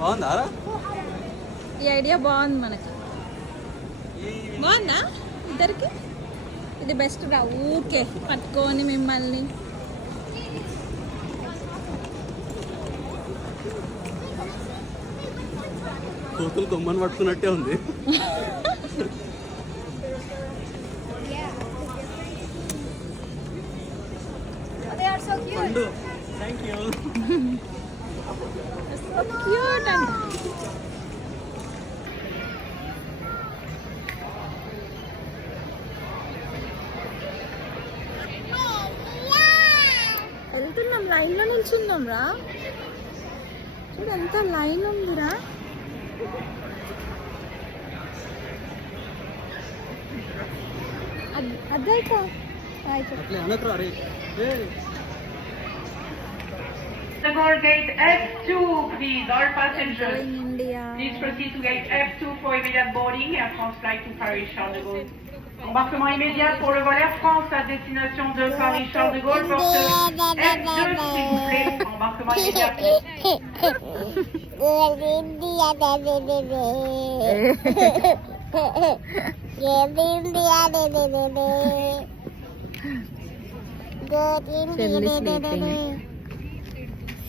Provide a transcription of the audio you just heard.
బాగుందారా? ఈ ఐడియా బాగుంది మనకి. బాగుందా ఇద్దరికి? ఇది బెస్ట్ రా, ఊరికే పట్టుకొని మిమ్మల్ని. కోతులు కొమ్మని పట్టుకున్నట్టే ఉంది. పండు థ్యాంక్ యూ. క్యూట్ అంట. వెళ్తున్నాం, లైన్లో నిల్చుందాం రా. చూడు ఎంత లైన్ ఉందిరా. అదైతే అట్లే అనకు రా రే. Aboard gate F2, please, all passengers. India. Please proceed to gate F2 for immediate boarding. Air France flight to Paris Charles de Gaulle. Embarquement immédiat pour le vol Air France à destination de Paris Charles de Gaulle. Porte F2, s'il vous plaît. Embarquement immédiat. పెళ్లి స్లీపింగ్.